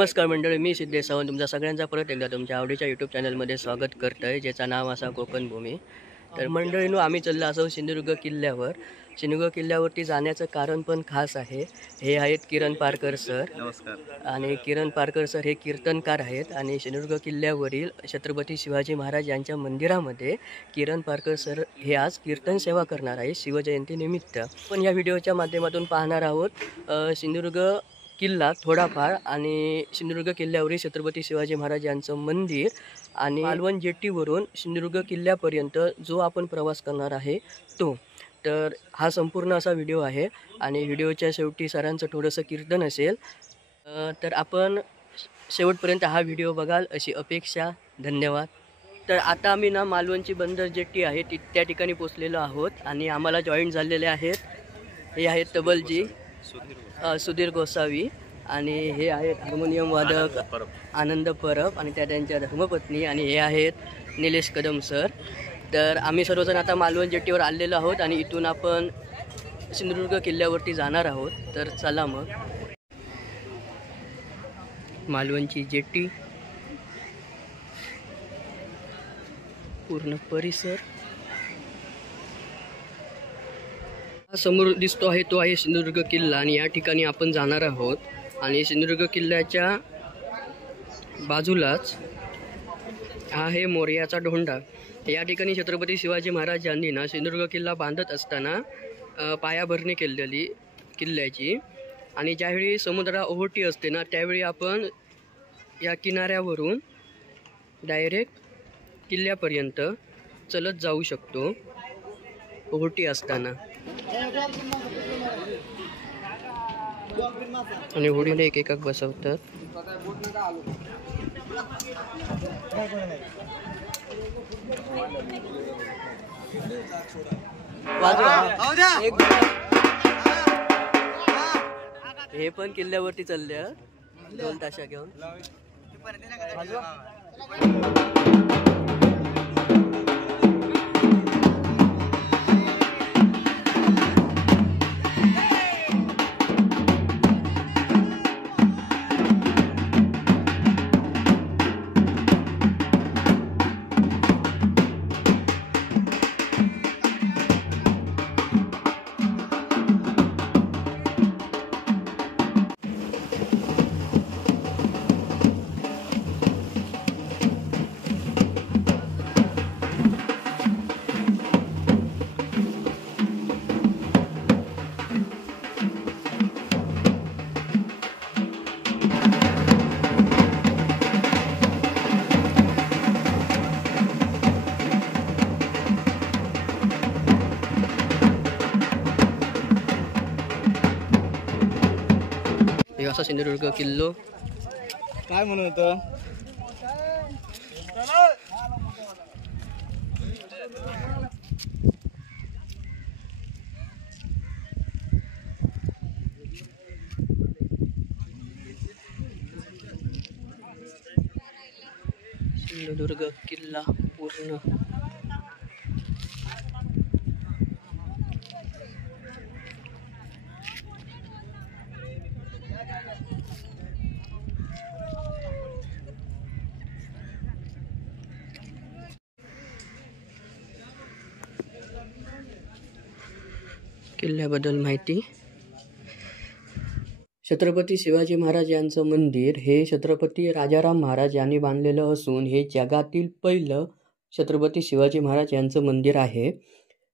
नमस्कार मंडळी, मी सिद्धेश सावंत तुमचा सगळ्यांचा परत एकदा तुमच्या आवडीच्या यूट्यूब चॅनलमध्ये स्वागत करतोय, ज्याचं नाव असा कोकण भूमी. तर मंडळींनो, आम्ही चाललो असो सिंधुदुर्ग किल्ल्यावर. सिंधुदुर्ग किल्ल्यावरती जाण्याचं कारण पण खास आहे. हे आहेत किरण पारकर सर. नमस्कार. आणि किरण पारकर सर हे कीर्तनकार आहेत आणि सिंधुदुर्ग किल्ल्यावरील छत्रपती शिवाजी महाराज यांच्या मंदिरामध्ये किरण पारकर सर हे आज कीर्तन सेवा करणार आहे शिवजयंतीनिमित्त. पण या व्हिडिओच्या माध्यमातून पाहणार आहोत सिंधुदुर्ग किल्ला थोडाफार आणि सिंधुदुर्ग किल्ल्यावरील छत्रपती शिवाजी महाराज यांचं मंदिर आणि मालवण जेट्टीवरून सिंधुदुर्ग किल्ल्यापर्यंत जो आपण प्रवास करणार आहे तो. तर हा संपूर्ण असा व्हिडिओ आहे आणि व्हिडिओच्या शेवटी सरांचं थोडंसं कीर्तन असेल. तर आपण शेवटपर्यंत हा व्हिडिओ बघाल अशी अपेक्षा. धन्यवाद. तर आता आम्ही ना मालवणची बंदर जेट्टी आहे त्या ठिकाणी पोचलेलो आहोत आणि आम्हाला जॉईन झालेले आहेत. हे आहेत तबलजी सुधीर गोसावी आणि हे आहेत हार्मोनियम वादक आनंद परब आणि त्यांच्या धर्मपत्नी आणि हे आहेत निलेश कदम सर. तर आम्ही सर्वजण आता मालवण जेट्टीवर आलेलो आहोत आणि इथून आपण सिंधुदुर्ग किल्ल्यावरती जाणार आहोत. तर चला मग. मालवणची जेट्टी, पूर्ण परिसर. समोर दिसतो आहे तो आहे सिंधुदुर्ग किल्ला आणि या ठिकाणी आपण जाणार आहोत. आणि सिंधुदुर्ग किल्ल्याच्या बाजूलाच हा आहे मोरयाचा ढोंडा. या ठिकाणी छत्रपती शिवाजी महाराज यांनी ना सिंधुदुर्ग किल्ला बांधत असताना पायाभरणी केलेली किल्ल्याची. आणि ज्यावेळी समुद्राला ओहोटी असते ना त्यावेळी आपण या किनाऱ्यावरून डायरेक्ट किल्ल्यापर्यंत चलत जाऊ शकतो ओहोटी असताना. आणि होडीमध्ये एक बसवतात. हे पण किल्ल्यावरती चालले दोन ताशा घेऊन. असा सिंधुदुर्ग किल्लो काय म्हणून होतं. सिंधुदुर्ग किल्ला पूर्ण किल्ल्याबद्दल माहिती. छत्रपती शिवाजी महाराज यांचं मंदिर हे छत्रपती राजाराम महाराज यांनी बांधलेलं असून हे जगातील पहिलं छत्रपती शिवाजी महाराज यांचं मंदिर आहे.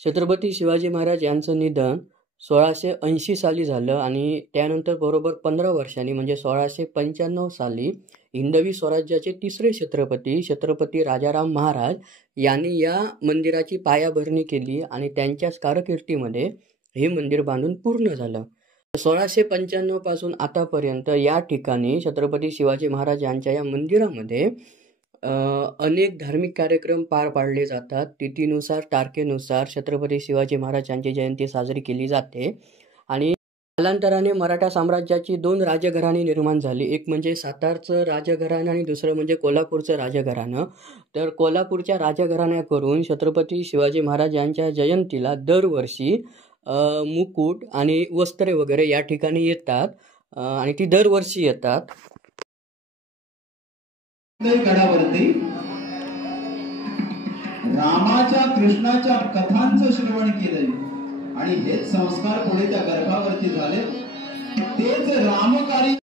छत्रपती शिवाजी महाराज यांचं निधन 1680 साली झालं आणि त्यानंतर बरोबर 15 वर्षांनी म्हणजे 1695 साली हिंदवी स्वराज्याचे तिसरे छत्रपती राजाराम महाराज यांनी या मंदिराची पायाभरणी केली आणि त्यांच्याच कारकिर्दीमध्ये हे मंदिर बांधून पूर्ण झालं. 1695 पासून आतापर्यंत या ठिकाणी छत्रपती शिवाजी महाराज यांच्या या मंदिरामध्ये अनेक धार्मिक कार्यक्रम पार पाडले जातात. तिथीनुसार तारखेनुसार छत्रपती शिवाजी महाराज यांची जयंती साजरी केली जाते. आणि कालांतराने मराठा साम्राज्याची दोन राजघराणी निर्माण झाली. एक म्हणजे सातारचं राजघराणं आणि दुसरं म्हणजे कोल्हापूरचं राजघराणं. तर कोल्हापूरच्या राजघराण्याकडून छत्रपती शिवाजी महाराज यांच्या जयंतीला दरवर्षी मुकुट आणि वस्त्रे वगैरे या ठिकाणी येतात आणि ती दरवर्षी येतात. गडावरती रामाच्या कृष्णाच्या कथांचं श्रवण केलंय आणि हेच संस्कार पुढे त्या गर्भावरती झाले. तेच रामकारी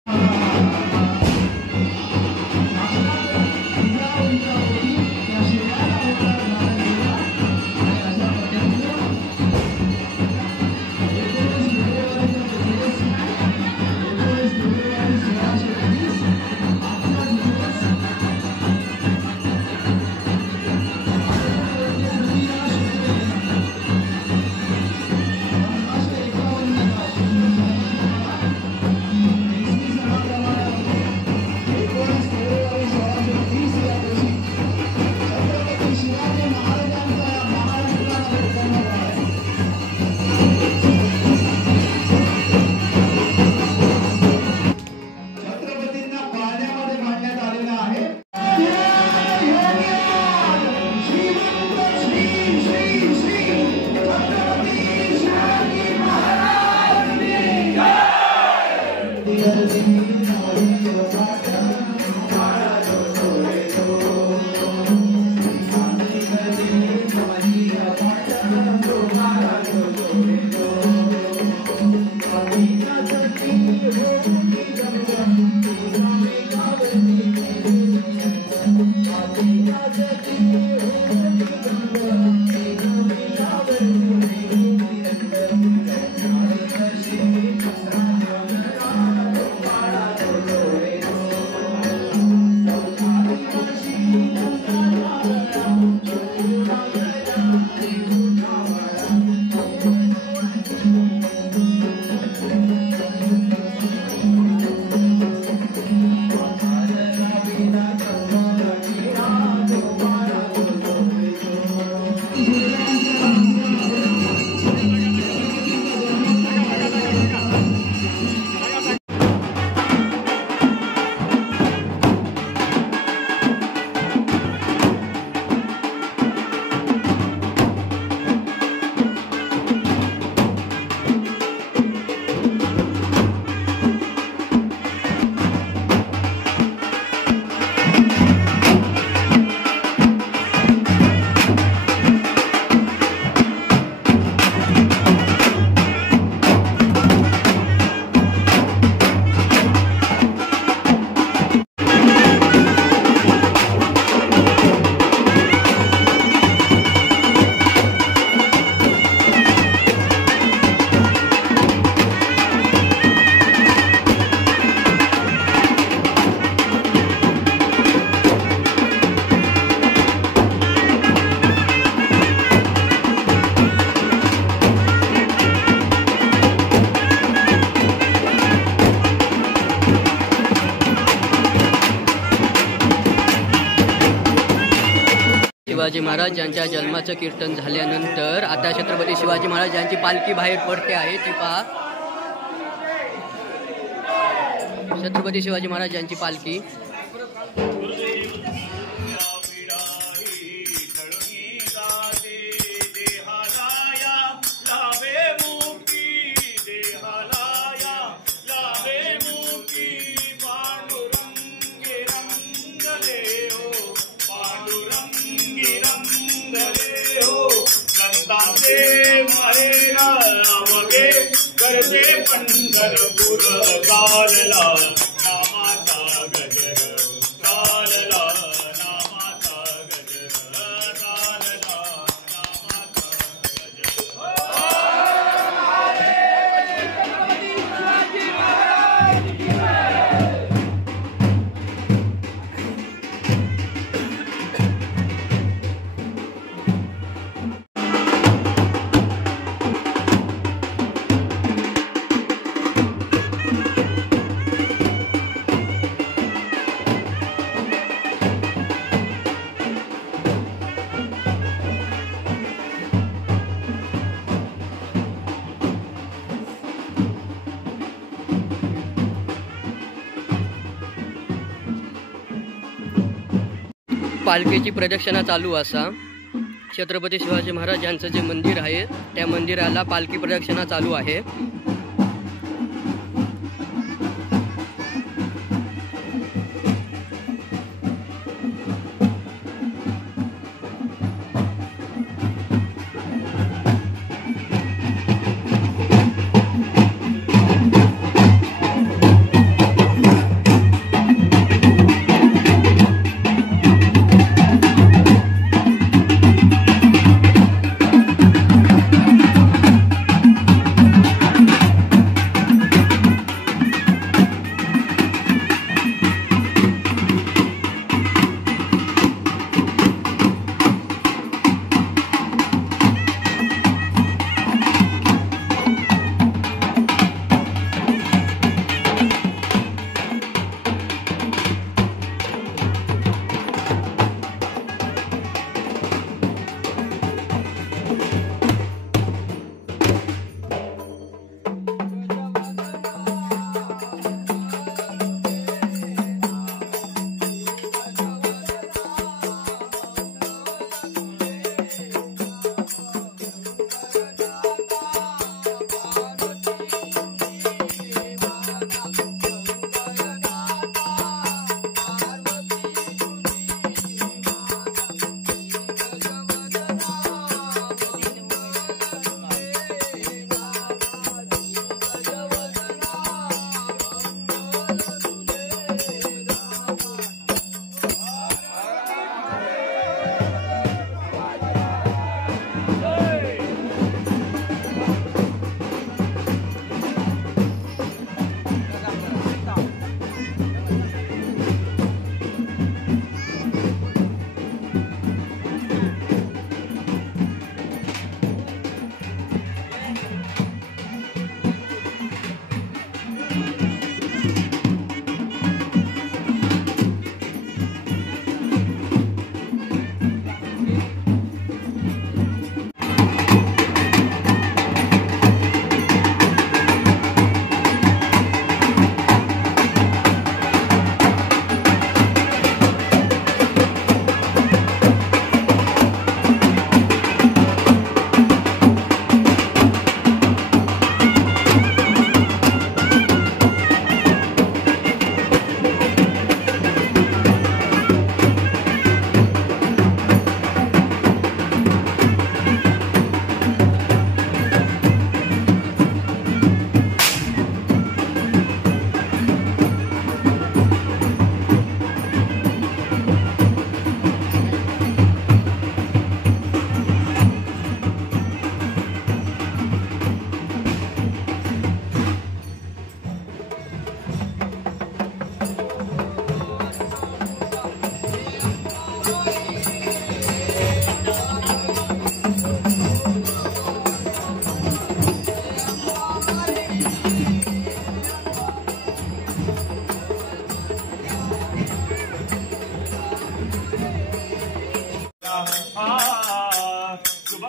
शिवाजी महाराज यांच्या जन्माचं कीर्तन झाल्यानंतर आता छत्रपती शिवाजी महाराज यांची पालखी बाहेर पडते आहे. ती पहा, छत्रपती शिवाजी महाराज यांची पालखी. पंढरपूर चालला नामाचा गजर चालला नामाचा गजर चालला नामाचा पालखीची प्रदक्षिणा चालू असा. छत्रपती शिवाजी महाराज यांचं जे मंदिर आहे त्या मंदिराला पालखी प्रदक्षिणा चालू आहे.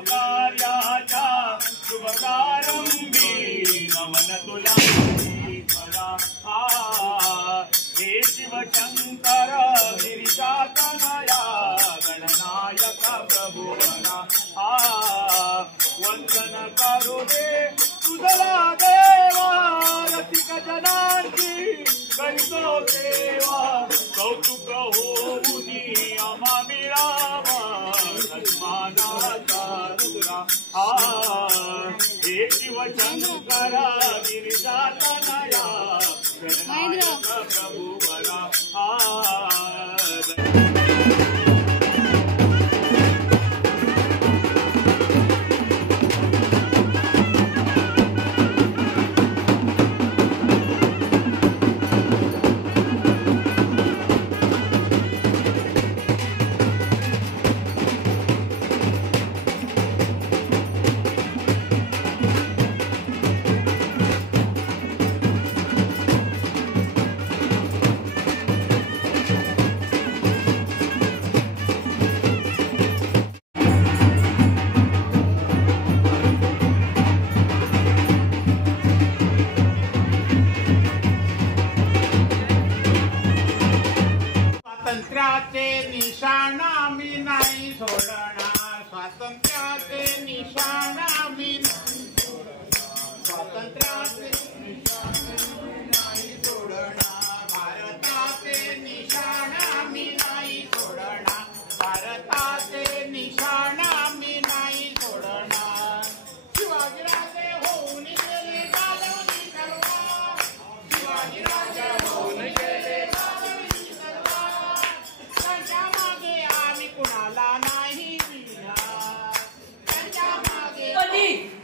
कार्याच्या शुभकारुंभी नमन तुला ईश्वरा हे शिवशंकर गिरिजातनया गणनायक प्रभुवरा वंदन करू दे तुझला देवा रसिक जनांची करितो देवा कौतुक होऊनी आम्हा मिळावा सन्मानाचा तुरा हे शिवशंकर गिरिजातनया गणनायक प्रभुवरा स्वातंत्र्याचे निशाण आम्ही नाही सोडणार स्वातंत्र्याचे निशाण आम्ही स्वातंत्र्याचे निशाण नाही सोडणार भारताचे निशाण आम्ही नाही सोडणार भारताचे निशाण आम्ही नाही सोडणार शिवाजीराजे होऊन गेले गाजवली तलवार शिवाजीराजे होऊन गेले गाजवली तलवार त्यांच्या मागे आम्ही कुणाला नाही भिणार त्यांच्या मागे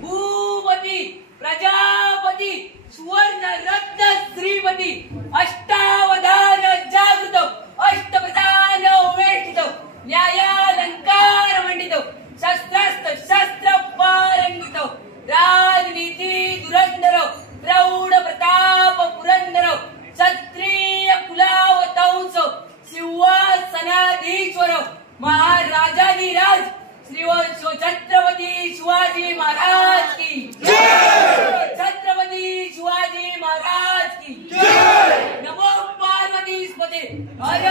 भूपती प्रजापती सुवर्ण रत्न श्रीपती अष्टावधान जागृत अष्टप्रधान उमेष्टित न्यायालंकार मंडित शस्त्रास्त्र शस्त्र पारंगित राजनीती धुरंधर प्रौढ प्रताप पुरंदर क्षत्रिय कुलावतंस सिंहासनाधीश्वर महाराजाधिराज श्रीवंश छत्रपती शिवाजी महाराज की छत्रपती शिवाजी महाराज की नमो पार्वती स्पते हर